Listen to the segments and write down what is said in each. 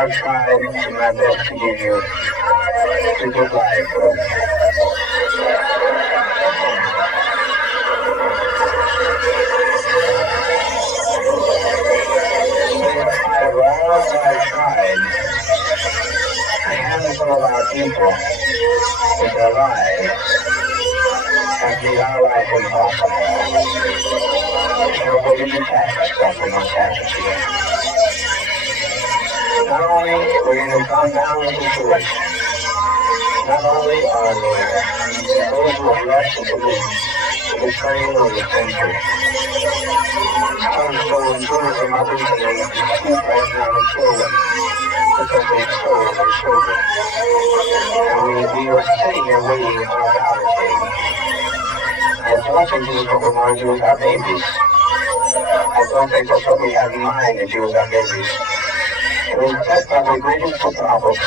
I've tried my best to give you a good life. All I've tried, a handful of our people with their lives have made our life impossible. There's no way to detach yourself from what's happened to you. Not only are we in a compound situation, not only are there those who have left to the betrayal of the country, some stolen children from others and they keep right now to kill them because they stole their children. And we are sitting here waiting on a powder keg. I don't think this is what we want to do with our babies. I don't think that's what we have in mind to do with our babies. It was set by the greatest of prophets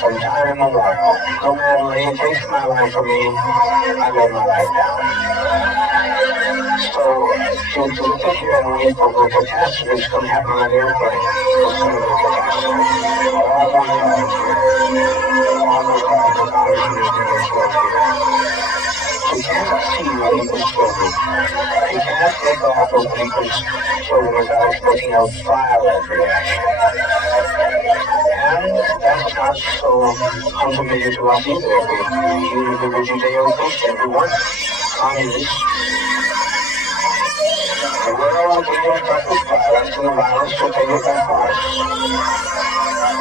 from time immemorial. No man lay takes my life from me, I lay my life down. So, to sit here and wait for the catastrophe that's going to happen on an airplane, it's going to be a catastrophe. All my life here. All my life, the Congressman is going to show here. You can't see what people's children. You can't take off those people's children without expecting a violent reaction. And that's not so unfamiliar to us either. Even if we were Judeo-Christian, we weren't communists. The world gave us with violence, and the violence will take it by force.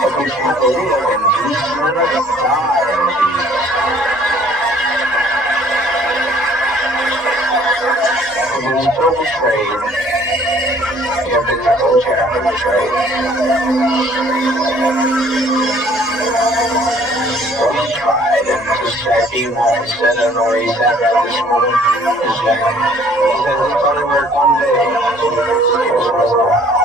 If we can't live in peace, we're not going to die in peace. We've been so betrayed. We have been so terribly betrayed. We tried, and just being all said, I don't know where he's at right this moment. He said it's only worked one day. It was worth a while.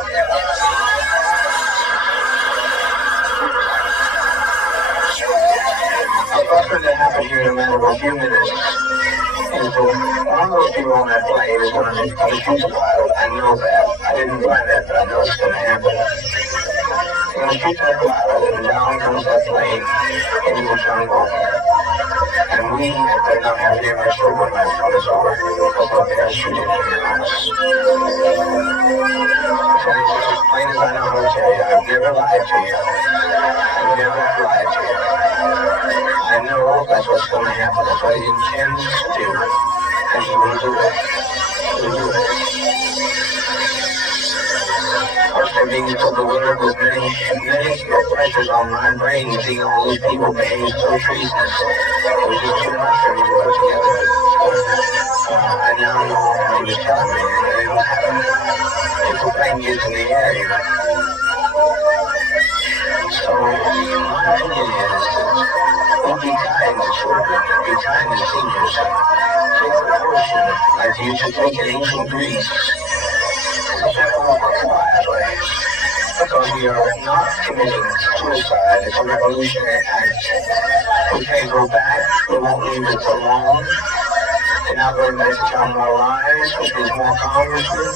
What's going to happen here in a matter of a few minutes is that one of those people on that plane is going to shoot the pilot. I know that. I didn't plan that, but I know it's going to happen. They're going to shoot that pilot, and down comes that plane into the jungle. And we, if they don't have any of our children left on this over, because they'll parachute in on us. So it's as plain as I know how to tell you. I've never lied to you. I've never lied to you. I know that's what's going to happen. That's what he intends to do. And he will do it. He will do it. Of course, I'm being so bewildered with many pressures on my brain, seeing all these people behaving so treasonous. It was just too much for me to put together. I now know what he was telling me, and it will happen if the plane gets in the air here. So, my opinion is that be kind to children, be kind to seniors. Take precaution like you should take in ancient Greece. Step over quietly, because we are not committing suicide. It's a revolutionary act. We can't go back. We won't leave it alone. They're not going back to tell more lies, which means more congressmen.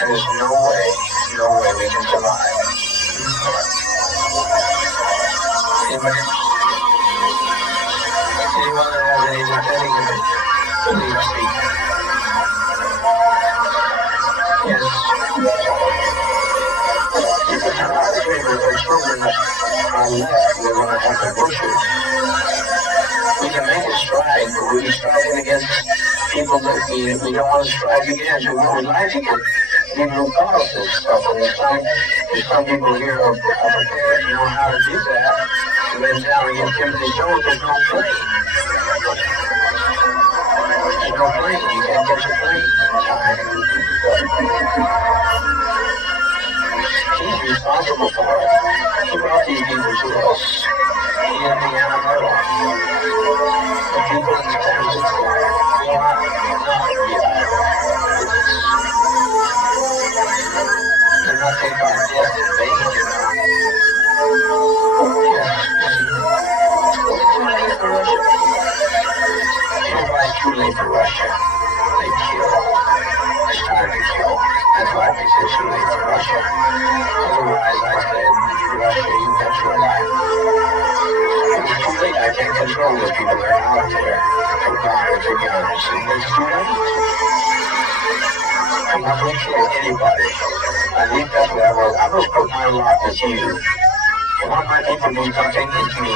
There's no way we can survive. Anyone that has any pathetic, please speak. Yes. If our children are left, we're going to have to butcher. We can make a strike, but we'll be striking against people that we don't want to strike against. We would like to get people who cause this stuff. And there's some people here are prepared to know how to do that. And then down and get Timothy Jones, there's no plane. There's no plane. You can't get your plane in time. He's responsible for it. He brought these people to us. He and the Anamurra. The people in San Francisco will not be idle. Do not take our death in vain, you know. Yes. It's too late for Russia. Here's why it's too late for Russia. They kill. It's time to kill. That's why it makes it too late for Russia. Otherwise, I said, Russia I can't control those people that are out there for God or for guns. And it's too late. I'm not going to kill anybody. At least that's what I was. I'm going to put my lot with you. I want my people to do something with me.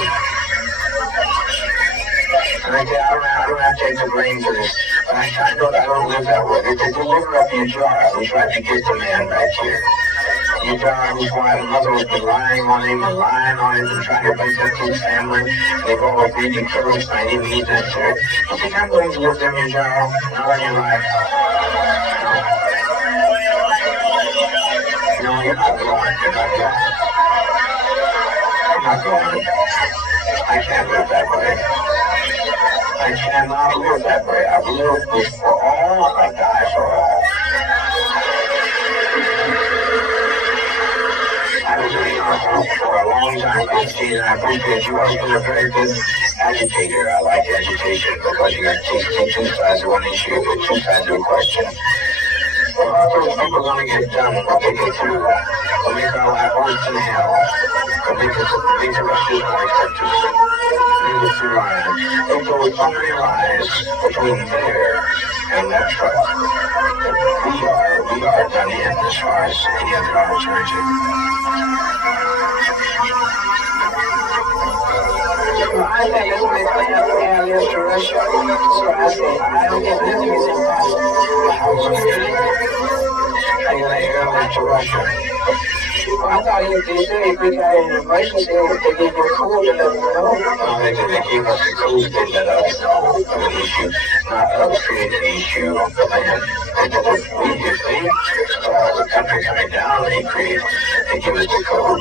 And I say, I don't have to take the blame for this. But I don't live that way. They deliver up your jar who tried to get the man back here. Your jar whose wife and mother has been lying on him and trying to break up his family. They've all agreed to kill him, so I didn't need that, sir. You think I'm going to live them, your jar? Not on your life. No, you're not going. You're not going. I'm not going. I can't live that way. I cannot live that way. I've lived for all, I die for all. I was in the army for a long time, Christine, and I appreciate you always been a very good agitator. I like agitation because you got two sides of one issue, two sides of a question. Well, all those people are going to get done what they get through. They'll make our life worse than hell. They'll make the Russians more acceptance. They go so many lies between there and that truck. We are done in as far as any other alternative. Well, I think it's when they have airlifts to Russia. So I say, I don't think nothing is impossible. How are you going to do that? How are you going to airlift to Russia? Well, I thought they said if we got an emergency, they gave you a code to let them know. No, they gave us a code, they let us know of an issue. Not us create an issue of the land. If they saw the country coming down, they give us the code.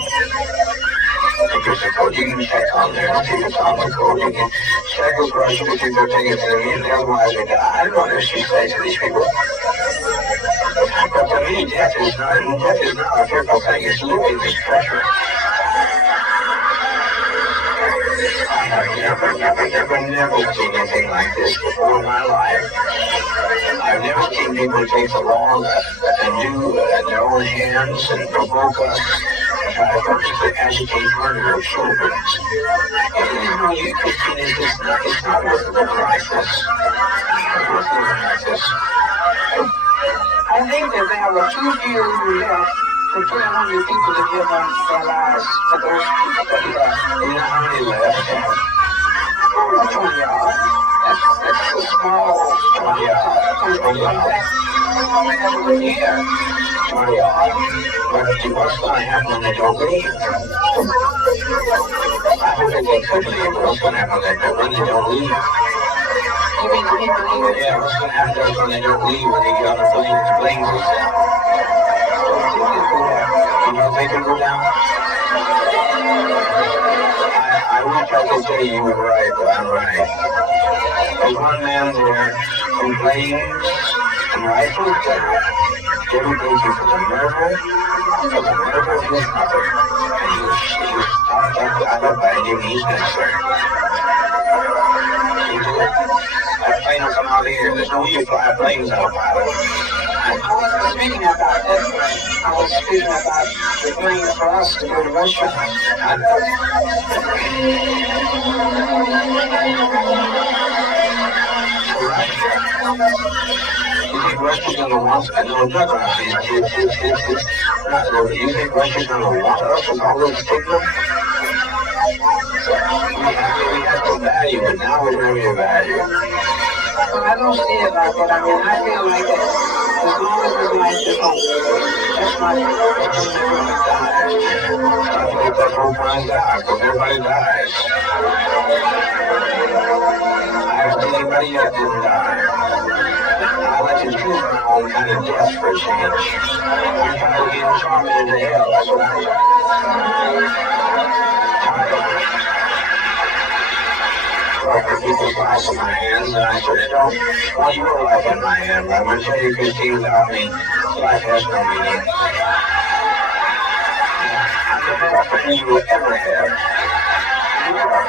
They give us the code. You can check on there and see if it's on the code. You can check with Russia to see if they're taking it immediately. Otherwise, I don't know what she says to these people. But to me, death is not a fearful thing. It's living is treasure. I have never seen anything like this before in my life. I've never seen people take the law and do at their own hands and provoke us and try to purposely agitate murder of children. You, Christine, it's not worth living like this. It's not worth living like this. I think that there were too few left for 200 people to give up their lives for those people that left. You know how many left? 20 odd. That's a small 20 odd. 20 odd. Yeah, 20 odd. But what's going to happen when they don't leave? I don't think they could leave. What's going to happen when they don't leave? You mean the people leaving? Yeah, what's going to happen when they don't leave, when they get on the plane and the plane goes down? You know they can go down? I wish I could say you were right, but I'm right. There's one man there who blames, and rightfully so, Jerry Baker for the murder of his mother, and he was stopped that pilot by any means necessary. He did it. That plane will come out of here. There's no way you fly planes out of pilot. I wasn't speaking about that plane. I was speaking about the plane for us to go to Russia. You think Russia's going to want us? No, it's not going to. You think Russia's going to want us with all this stigma? We have the value, but now we don't have any value. Well, I don't see it like that. I mean, I feel like that as long as there's life, there's hope. That's my opinion. Everybody dies. I think that whole time dies, because everybody dies. I haven't seen anybody yet that didn't die. I like to choose my own kind of death for a change. I'm tired of being charmed into hell. That's what I'm I put people's lives in my hands, and I said, don't want your life in my hand. I'm going to tell you, Christine, without me, life has no meaning. I'm the best friend you will ever have. You are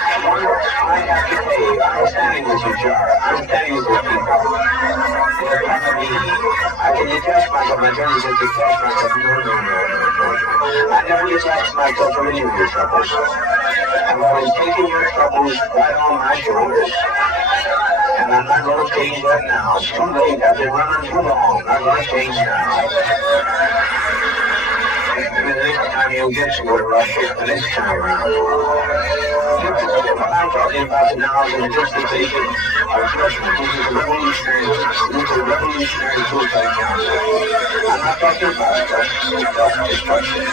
I have to pay. I'm standing with you, Jar. I'm standing with you, people. They're part of me. I can detach myself. My journey is to detach myself. No. I never detached myself from any of your troubles. I've always taken your troubles right on my shoulders. And I'm not going to change that now. It's too late. I've been running too long. I'm going to change now. And the next time you'll get to go to Russia, the next time around. What I'm talking about now is the justification of judgment. This is a revolutionary suicide council. I'm not talking about self-destruction.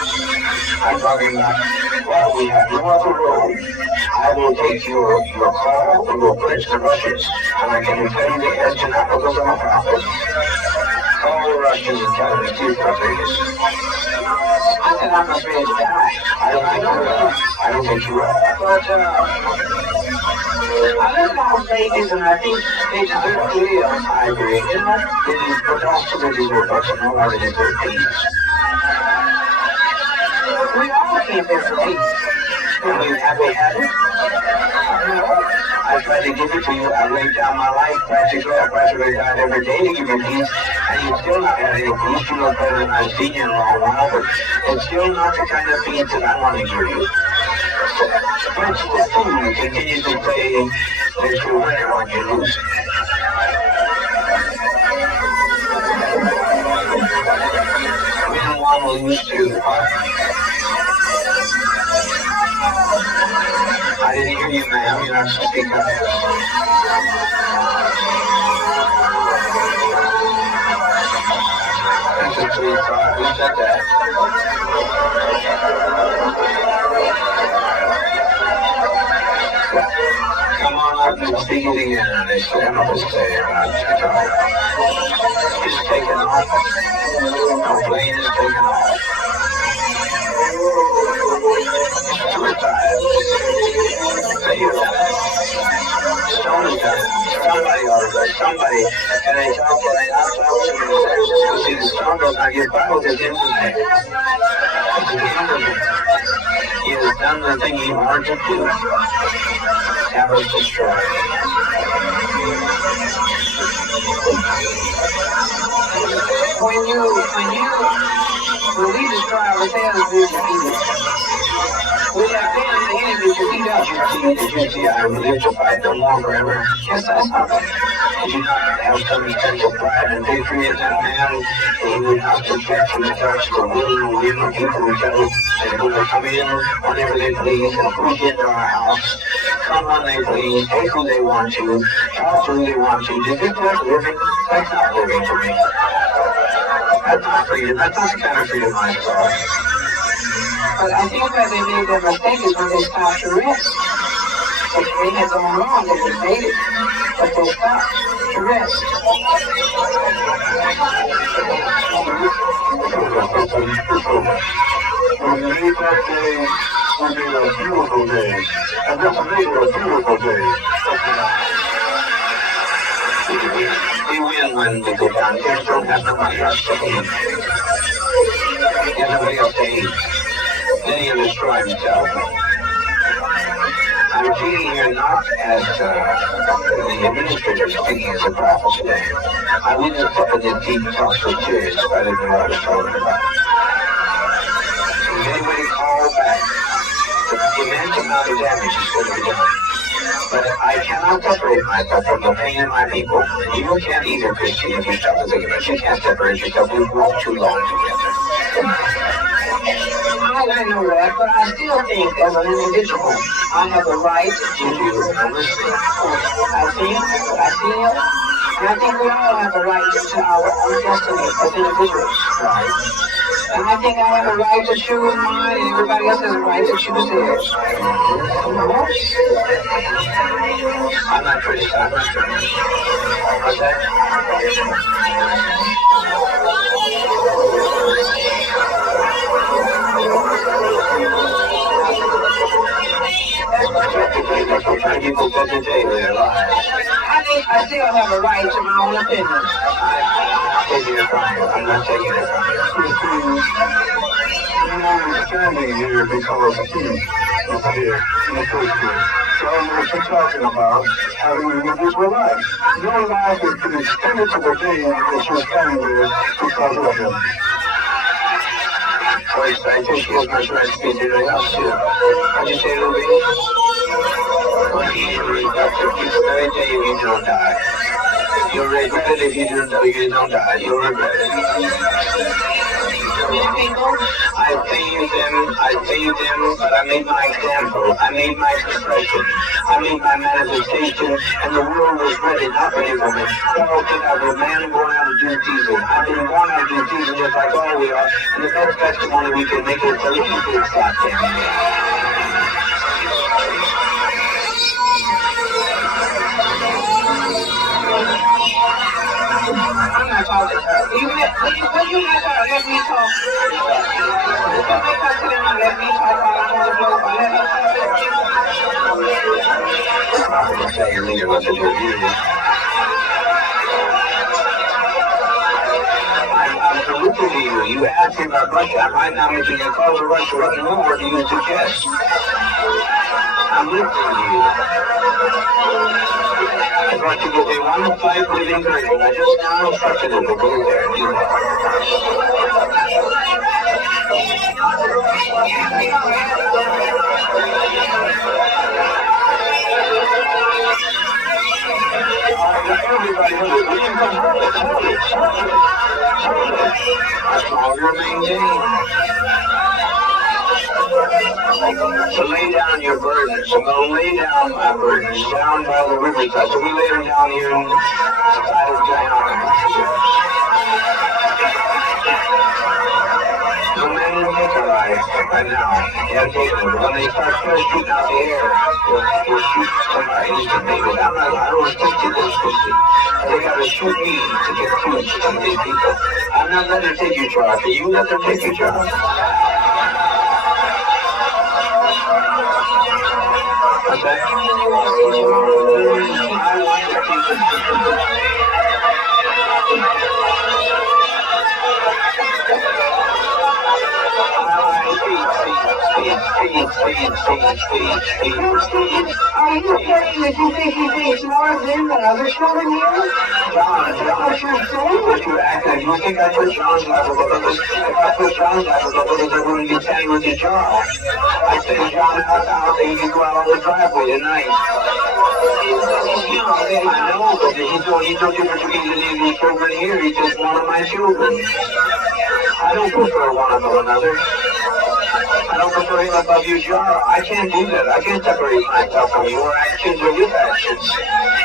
I'm talking about, well, we have no other road. I will take your call and we'll put it to the Russians. And I can tell you the answer not because I'm a prophet. Call the Russians and tell them to do Rodriguez. I said I'm not ready to die. I don't think you are. But, I look at all babies and I think they deserve to live. I agree. You know, but also they deserve us and all they deserve peace. We all came here for peace. Have we had it? No. I tried to give it to you. I laid down my life practically. I practically died every day to give you peace. And you still not had any peace. You know better than I've seen you in a long while. But it's still not the kind of peace that I want to give you. But the fool continues to say that you're winning when you lose. Win one, lose two. I didn't hear you, ma'am. You're not speaking up. That's a sweet thought. Who said that? Come on up and speak it again. And they stand up and say about it's taken off. No plane is taken off. Suicide. Say you've done it. Stone has done it. Somebody already, somebody. And I talk to the see, the stone does not get by with his internet. It's the internet. He has done the thing he wanted to do. Have us destroyed. When we destroy ourselves, we defeat it. We have been the enemy to beat us. Did you see I live to fight no longer ever? Yes, I saw that. Did you not have some sense of pride and victory in that man? He would not subject himself to the will of the people who tell him that he will come in whenever they please and push into our house. Come when they please, take who they want to, talk to who they want to. Is it that living? That's not living to me. That's not freedom. That's not the kind of freedom I saw. But I think where they made their mistake is when they stopped to rest. If they had gone wrong, they would have made it. But they stopped to rest. When you made that day, we made a beautiful day. And this made a beautiful day. We win when we go down here. Don't have nobody else to eat. Nobody else to eat. Then he'll destroy himself. I'm speaking here not as the administrator speaking as a prophet today. I wouldn't step in this deep talk so serious if I didn't know what I was talking about. Is anybody called back? The immense amount of damage is going to be done. But I cannot separate myself from the pain of my people. You can't either, Christian, if you stop to think about it. You can't separate yourself. We've walked too long together. I know that, but I still think as an individual, I have a right to do and listen. I think, I feel, and I think we all have a right to our own destiny as individuals. Right. And I think I have a right to choose mine, and everybody else has a right to choose theirs. I'm not criticizing. What's that? That's what many people said today in their lives. I still have a right to my own opinion. I'm taking it from you. I'm not taking it from you. I'm standing here because he is here in the first place. So what you're talking about, having an individual life. Your life is to be extended to the day that you're standing there because of him. First, I think she has much right to be there. How'd you say, Ruby? Well, usually, Dr. Pete's very day you don't die. You'll regret it if you don't die. You'll regret it. I saved them, but I made my example. I made my expression. I made my manifestation, and the world was ready, not ready for me. Paul said I was a man born out of due season. I've been born out of due season just like all we are, and the best testimony we can make is tell you to stop them. I'm not talking to her. Will you let her let me talk? Make her sit down and let me talk while I'm on the floor. Let her talk. I'm saying leave what to do. I'm saluting to you. You asked me about Russia. I'm right now making a call to Russia. What more do you suggest? I'm listening to you. I want you to say one five living person. I just now instructed them to go there and do that. Everybody, will you come that's all you're maintaining. So lay down your burdens. I'm going to lay down my burdens down by the riverside. So we lay them down here in the side of Guyana. No man will take a life right now. You have to take them. When they start shooting out the air, you'll shoot somebody instantly. But I don't stick to this, Christy. They got to shoot me to get through to some of these people. I'm not letting them take your charge. You let them take your charge. What's that? Are you saying that you think he thinks more of them than other children here? John, what you're saying? What you're acting, you think I put John's life above others? If I put John's life above others, I wouldn't be standing with your John. I send John out and he can go out on the driveway tonight. I know, but he's no different to me than any of these children here. He's just one of my children. I don't prefer one above another. I don't prefer him above you, John. I can't do that. I can't separate myself from your actions or his actions.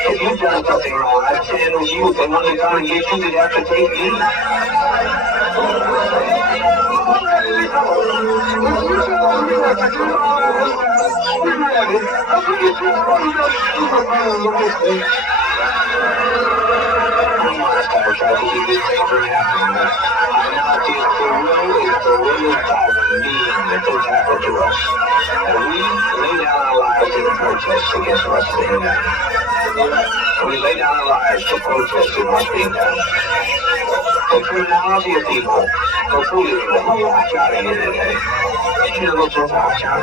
If you've done something wrong, I stand with you. If they want to come and get you, they'd have to take me. I try to keep this thing from happening, but I know it's the will of sovereign being that this happened to us. And we lay down our lives in protest against what's being done. We lay down our lives to protest against what's being done. The criminality of people, the foolishness of people watch out of here today. You know what's watch out?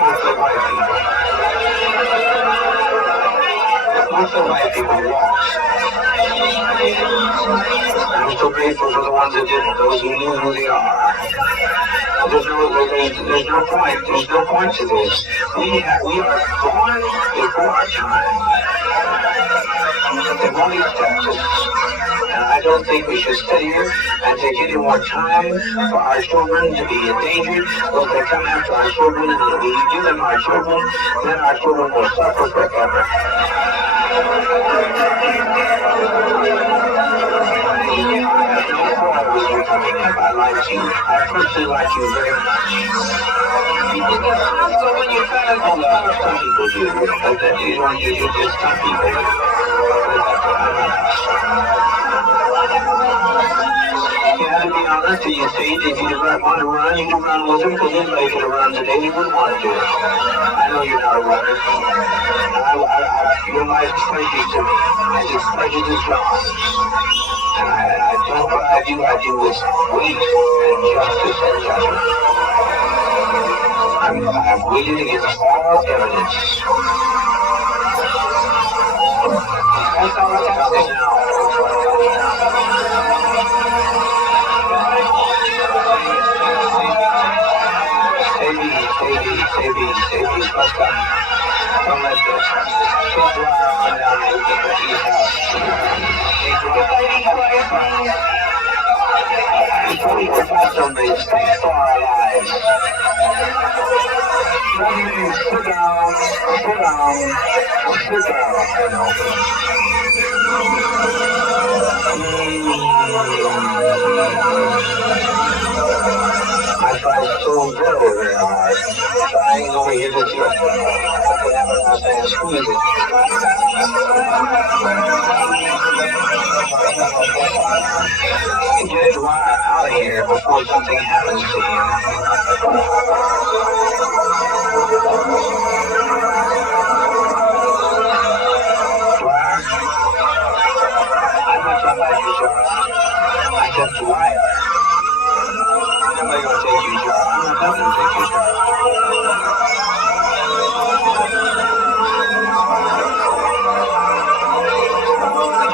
What's the white people? What's the white people walks? I'm so grateful for the ones that didn't, those who knew who they are. There's no point to this. We are born before our time. They won't accept us. And I don't think we should sit here and take any more time for our children to be endangered. If they come after our children and we give them our children, then our children will suffer forever. I like you. I personally like you very much. It's possible when you try to hold up. Some people do. But that is when you do this. Some people do. You have to be honest. You say if you want to run, you can run with them because anybody can run today. You wouldn't want to do it. I know you're not a runner. Your life's precious to me. As it's precious as John. And I don't what I do with weight and justice and judgment. I'm waiting against all evidence. That's all I got to say. Take it easy, let's go. Don't let this. Take the arm down and get the key out. Before we get back on this, stay for our lives. Sit down. I tried so very hard. Trying over here to see what could happen. I was saying, squeeze it. Get the wire out of here before something happens to you. Wire? I'm not talking about you, John. I said the wire. Nobody gonna take you, John. I'm not going to take you, John.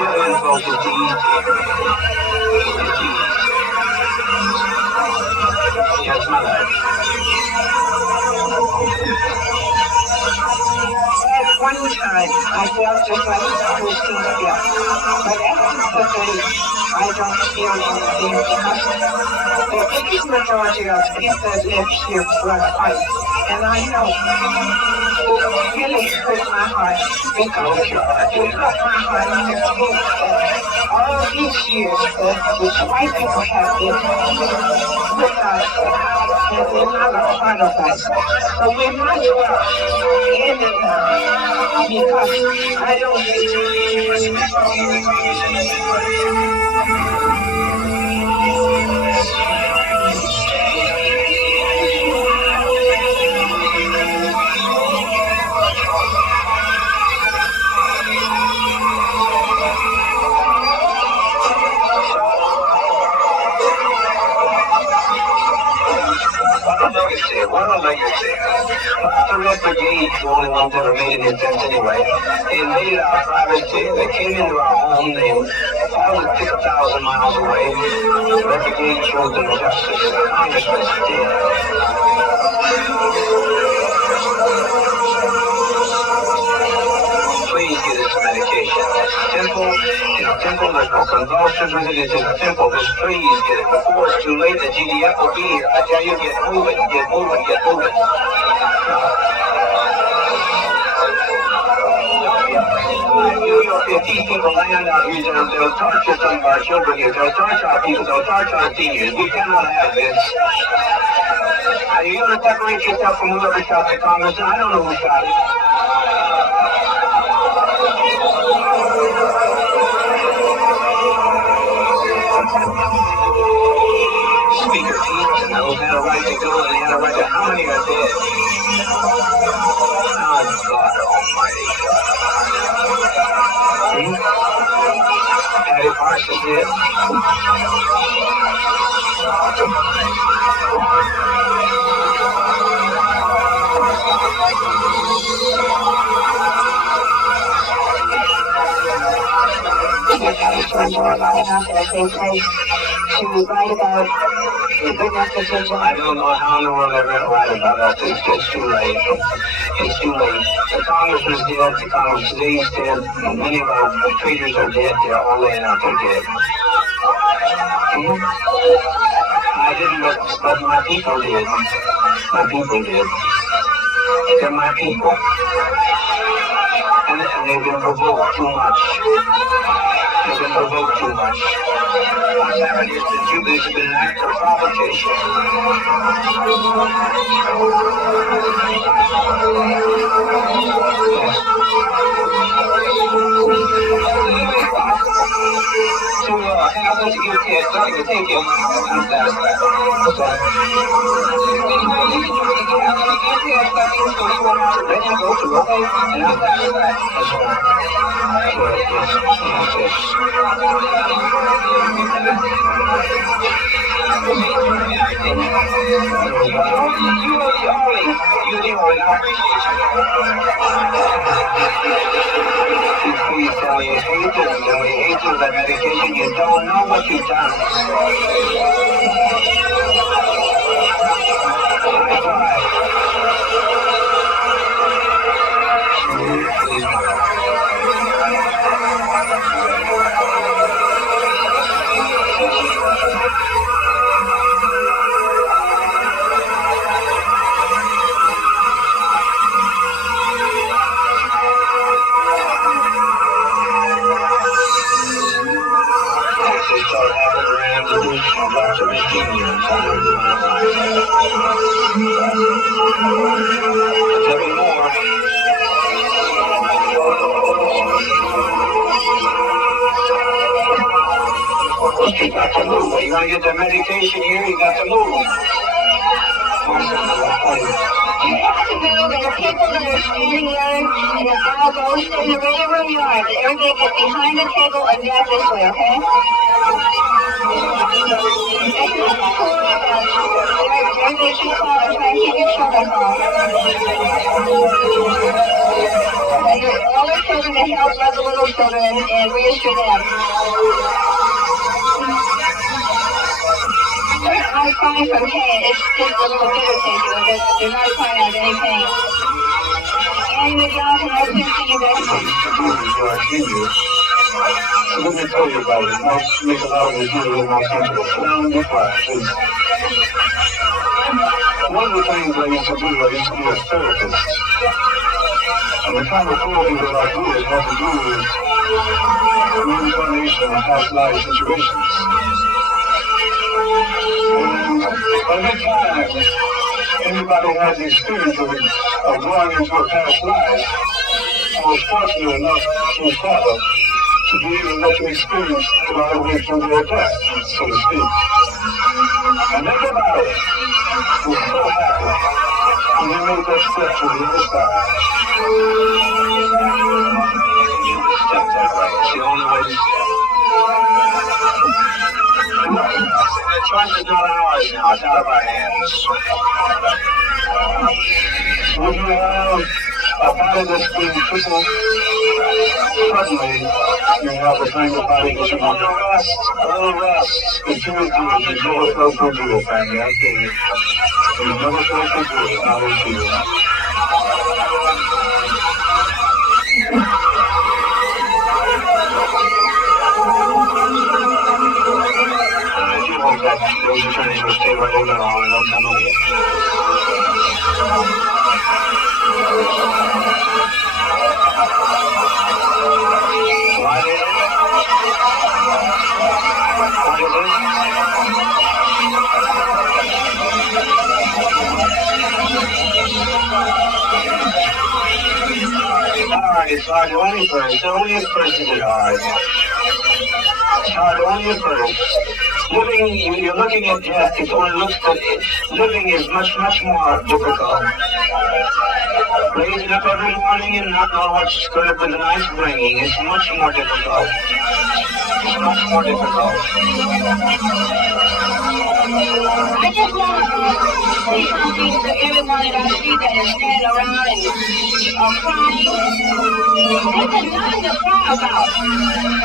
Your info is easy. It's easy. Yes, my life. At one time, I felt just like Christine felt. But after today, I don't feel anything because the biggest majority of people that live here were white. And I know it really hurt my heart because it hurt my heart to think that all these years that which white people have been with us and they're not a part of us. So we might as well end it now because I don't What a legacy. The Red Brigade, the only ones that ever made an attempt anyway. They invaded our privacy. They came into our home. They all 6,000 miles away. The Red Brigade showed them justice. The Congressman's dead. Please get us some medication. It's simple. There's no convulsions with it. It's just simple. Just please get it. Before it's too late, the GDF will be here. I tell you, get moving. If these people land out here, they'll torture some of our children here. They'll torture our people. They'll torture our seniors. We cannot have this. Are you going to separate yourself from whoever shot the congressman? I don't know who shot him. Speaker Pete and those had a right to go and they had a right to how many are dead? Oh, God almighty God. Patty Parsons did. To write about the goodness of vision. I don't know how in the world they're going to write about us. It's too late. It's too late. The Congressman's dead. The Congressman's dead. Many of our traitors are dead. They're all laying out there dead. I didn't, but my people did. My people did. They're my people. And they've been provoked too much. They've been provoked too much. What's happened is that Cuba has been an act of provocation. To have going to give Ted something to take him. I'm satisfied. Okay. Anyway, you can do it again. I'm going to give Ted something so he won't have to let him go too, okay? And I'm satisfied. That's fine. Well, yes. Yes. You're the only. I appreciate you. Please tell me you hate this. Tell me you hate this. That medication, you don't know what you've done. You got to move. You want to get the medication here, you got to move. You have to move, and the people that are standing there in the elbows in the ready room yard, everybody get behind the table and back this way, okay? There's nothing to worry about. Everybody keep calm and try and keep your children calm. And your older children can help love the little children and reassure them. They're not crying from pain, it's just a little bit of pain. They're not crying out of any pain. Annie McDonald, can I sing to you guys? Let me tell you about it. It might make a lot of this a little more sensible. Now, be quiet, please. One of the things I used to do, I used to be a therapist. And the kind of therapy that I did had to do with reincarnation and past life situations. And every time anybody had the experience of going into a past life, I was fortunate enough through Father to be able to let them experience it all the way through their death, so to speak. And everybody was so happy when they made that step to the other side. Step that way. It's the only way to step. The choice is not ours now. It's out of our hands. When you have a body that's being crippled, suddenly you have the kind of body that you want to rest. A little rest. It feels good. You never felt so good, family. I tell you. You never felt so good. How it feels. If you want that, those attorneys will stay right over there and they'll come over. Why did it? What is it? Alright, it's hard to only first. Only at first is it hard. It's hard only at first. Living, you're looking at death, it only looks that living is much, much more difficult. Raising up every morning and not knowing what's going to be the night's bringing is much more difficult. It's much more difficult. I just want to say something to everyone that I see that is standing around and crying. This is nothing to cry about.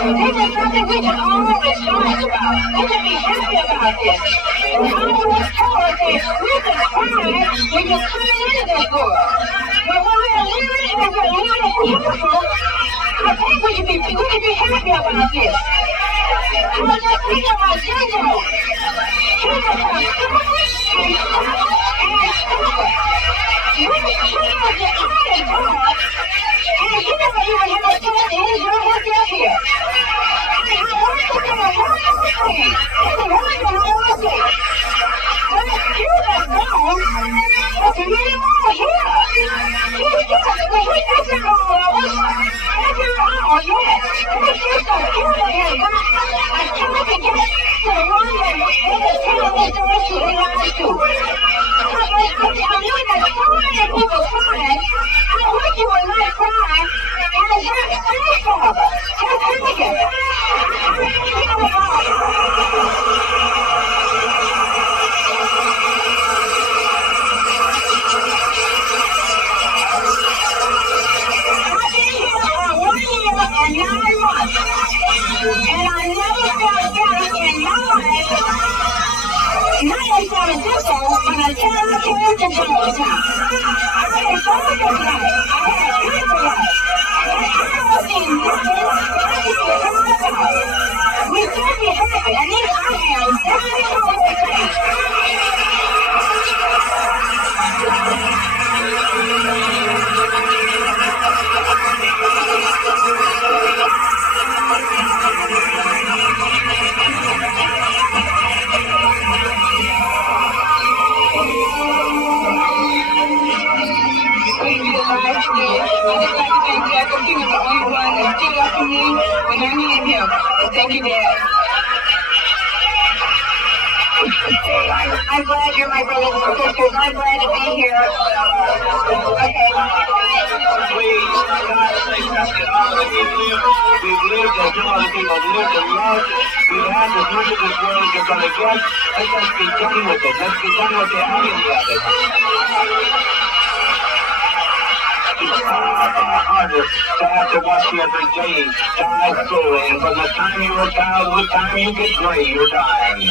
This is something we can all rejoice about. We can be happy about this. I was told that we can cry when you're coming into this world. But when we're living and we're living beautiful, I think we can be happy about this. I was just thinking about Jojo. He was a selfish and stubborn. He was the honest God, and he never even had a chance to enjoy himself here. I mean, I wanted to do a whole other thing. There's a woman that I want to say. But he was gone, but the little more here. He's just, when he doesn't go all of us, after all, yes. He's just a human here. I tried to get Jonestown. I had a soldier life. I had a country life. And all of these we should be happy, and if I am, that's what we say. Thank you, Dad. I'm glad you're my brothers and sisters. I'm glad to be here. Okay. Please, God's sake, let's get on with it. We've lived as no other people have lived and loved. We've had as much of this world as you're going to get. Let's just be done with it. Let's be done with the agony of it. Harder to have to watch you every day die slowly, and from the time you're a child to the time you get gray, you're dying.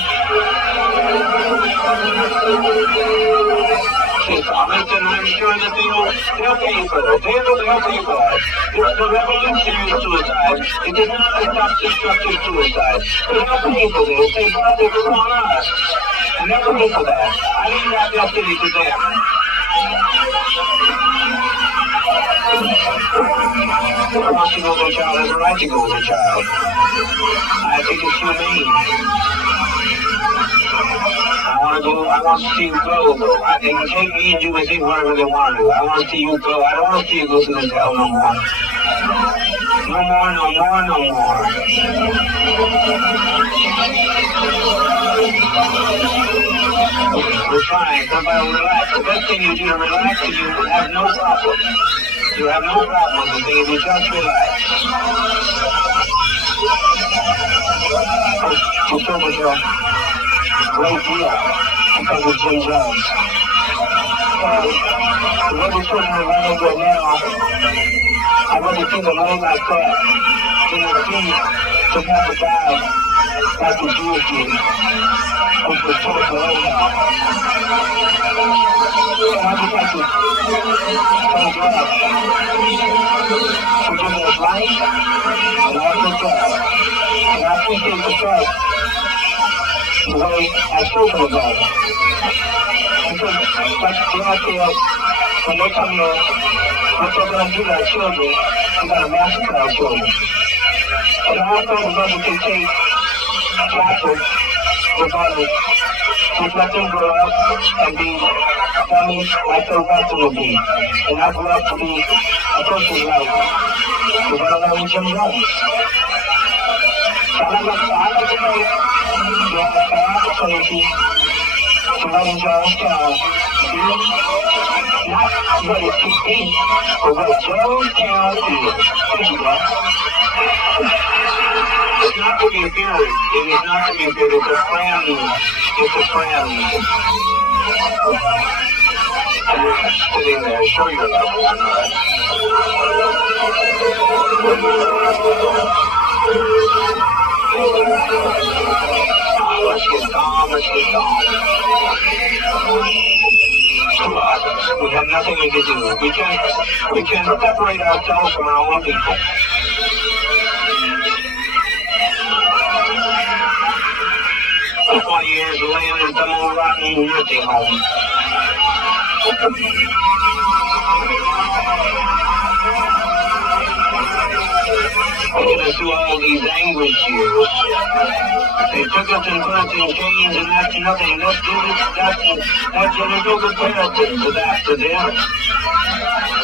Keep honest, and I'm sure that they'll pay for it. They'll pay for it. It's the revolutionary suicide. It is not a self-destructive suicide. They'll pay for this. They brought this on us. And they'll pay for that. I leave that destiny to them. I want to go to a child has a right to go with a child. I think it's humane. I want to see you go, though. They can take me and you and see whatever they want to do. I want to see you go. I don't want to see you go through this hell no more. No more, no more, no more. We're trying. Somebody relax. The best thing you do to relax is you have no problem. You have no problem with the thing if you just relax. You so much a great deal because of Jim Jones. The way the children are running right now, I'd rather see them lay like that than to see to have to die like the Jews did, which was told to lay now. And I'd just like to thank God for giving us life and also death. And I appreciate the fact the way I spoke about it. Because, like Dad said, when they come here, what they're going to do to our children, they're going to massacre our children. And I also would love to take rappers, their brothers, just let them grow up and be dummies like they want them to be. And I grew up to be a person's life. Because I don't know who Jim Jones. So I'd like to know the opportunity to run in Jonestown. Not what it could be, but what Jonestown is. Thank you, Dad. It's not to be feared. It is not to be feared. It's a friend. It's a friend. And you're sitting there. Show your love one. Let's get calm. Let's get calm. We have nothing we can do. We can separate ourselves from our own people. 20 years laying in some old rotten nursing home. Taking us through all these anguish years. They took us and put us in chains, and that's nothing. That's no comparison to that to them.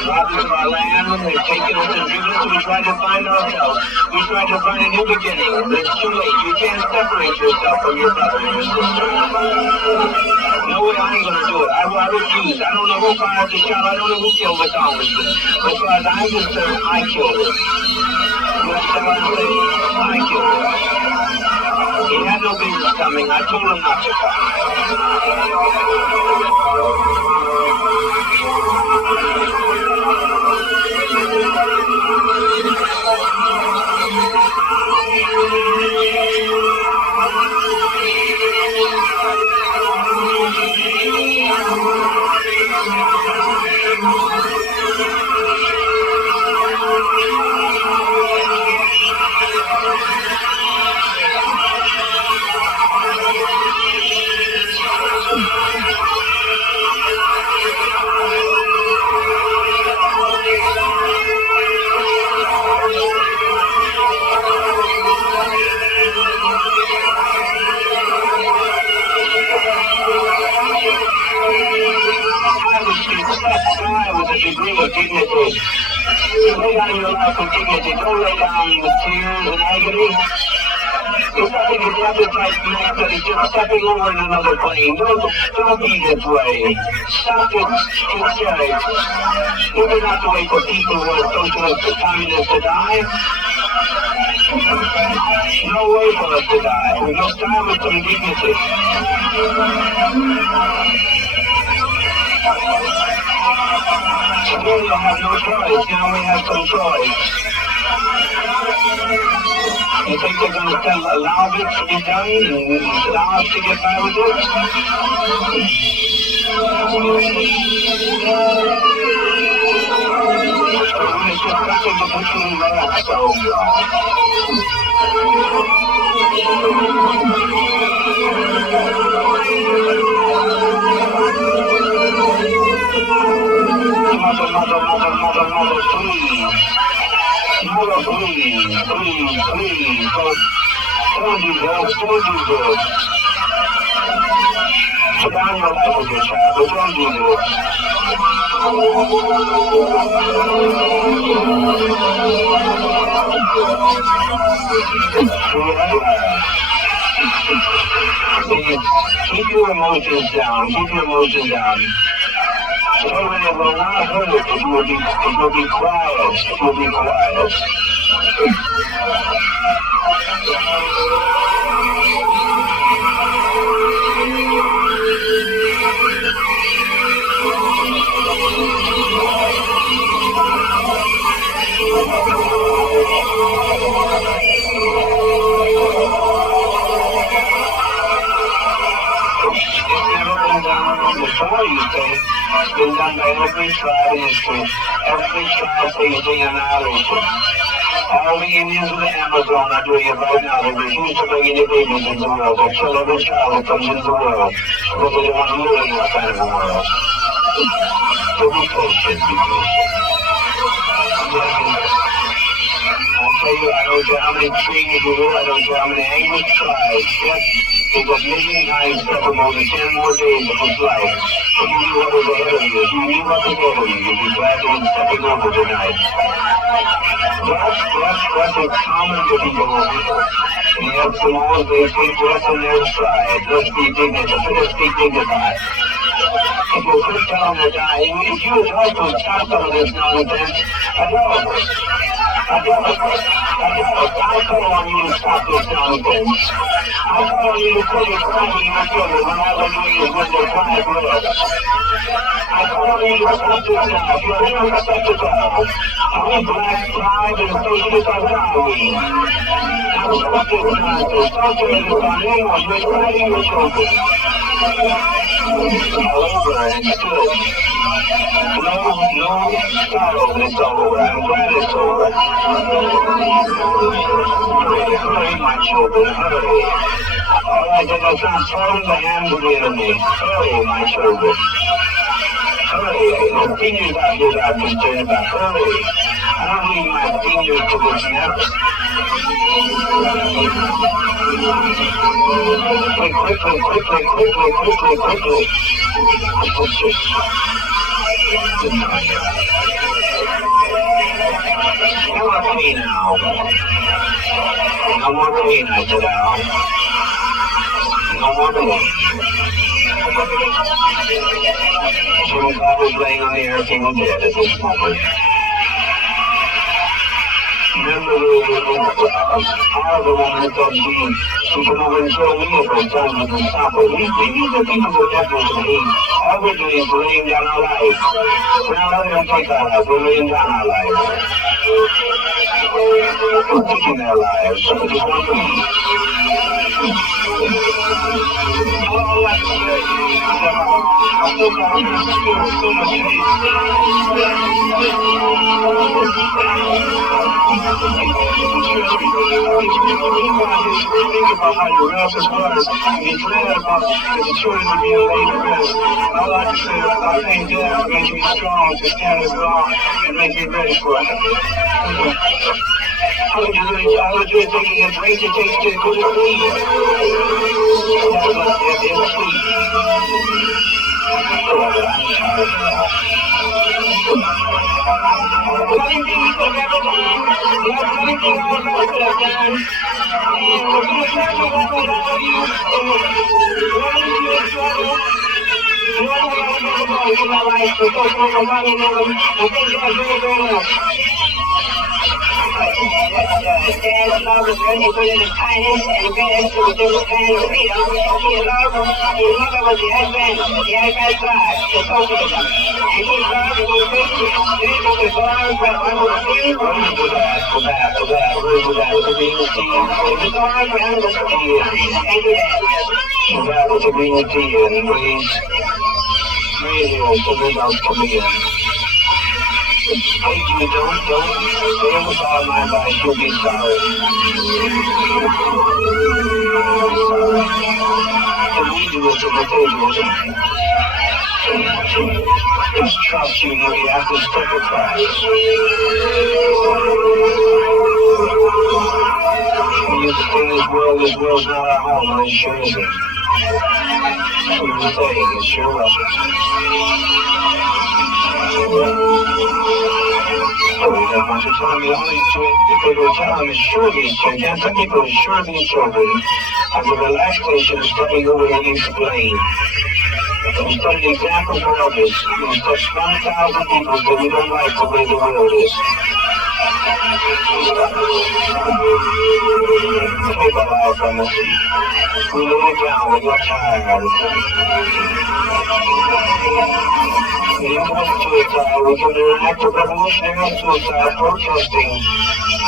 Robbed us of our land, they've taken us and driven us, and we tried to find ourselves. We tried to find a new beginning, but it's too late. You can't separate yourself from your brother and your sister. No way I'm going to do it. I refuse. I don't know who fired the shot. I don't know who killed the congressman. As far as I'm concerned, I killed him. You understand what I'm saying? I killed him. He had no business coming. I told him not to come. Lay down your life with dignity. Don't lay down with tears and agony. It's nothing to appetite mess that is just stepping over in another plane. Don't be this way. Stop it, hysterics. We do not to wait for people who are socialists and communists to die. No way for us to die. We must die with some dignity. Today you'll have no choice. Now we have some choice. You think they're going to allow this to be done and allow us to get by with it? It's just nothing to put you in rest, oh God. Mother, please. Mother, please. Don't do this. Put down your life with your child, but don't do this. Keep your emotions down. Children, it will not hurt. It will be quiet. Before you say, it's been done by every tribe in history, every tribe facing annihilation. All the Indians of the Amazon are doing it right now. They refuse to bring any babies into the world. They kill every child that comes into the world because they don't want to live in that kind of a world. So be patient. I'll tell you, I don't care how many trees you hear, I don't care how many angry tribes. Yes, there's a million times preferable to 10 more days of his life. If you knew what was ahead of you, if you knew what was ahead of you, you'd be glad to be stepping over tonight. That's a common to people over here. And you have some old, they say, dress in their stride. Let's be dignified. If you quit telling they're dying, if you would like to stop some of this nonsense, I call on you to stop this nonsense. I call on you to quit your crying with your children when all they're doing is when they're crying blood. I call on you to stop this now. If you're irrespectable, we black pride and socialists are not we. Now stop this nonsense. Don't do it on anyone. You're fighting your children. All over and it's good. No sorrow that it's over. I'm glad it's over. Hurry, my children, hurry. All right, then let's not fall in the hands of the enemy. Hurry, my children. Hurry. The seniors out here that I'm concerned about. Hurry. I don't need my seniors to this next. Quickly. You're okay now. I'm okay, I said Al. I'm okay. Jim Cobb is laying on the airfield dead at this moment. Remember the woman said she come over and show me if her son doesn't stop her. These are people who definitely hate. All we're doing is laying down our life. We're not letting them take our life. We're laying down our life. We're taking their lives. So just one thing. All I can say is that I still got to feel so much hate. Think about how your relatives was and be glad about that the children are being laid to rest. All I can say is I thank God for making me strong to stand this long and make me ready for it. I would just taking a drink and take to go to sleep. That's what they're asleep. Loving thing you could have ever done, loving thing all of us could have done, and we're going to try to work with all of you, loving you your struggle, knowing what I was going to go in my life, for so long, I'm loving them, and thank you all very, very much. Dad's love was really good in his kindness and goodness to the different kind of freedom. His mother was the advent side, the socialism. And his love was the Christian, his arms were under the sea. His arms were under the sea. Thank you, Dad. That was a green tea and raised to live out to me. Hey, you don't say it was all my life, you'll be sorry. To lead you into the table. Just trust you, you have to step across. We used to say this world's not our home, and it sure isn't. We were saying it sure wasn't. A bunch of time, they were telling us sure these children, some people assure these children as a relaxation of stepping away and explain. We studied examples for others. We touched 1,000 people that we don't like the way the world is. Take a life from us. We lay it down, we got tired. We didn't commit suicide, we committed an act of revolutionary suicide protesting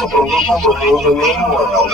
the conditions of the inhumane world.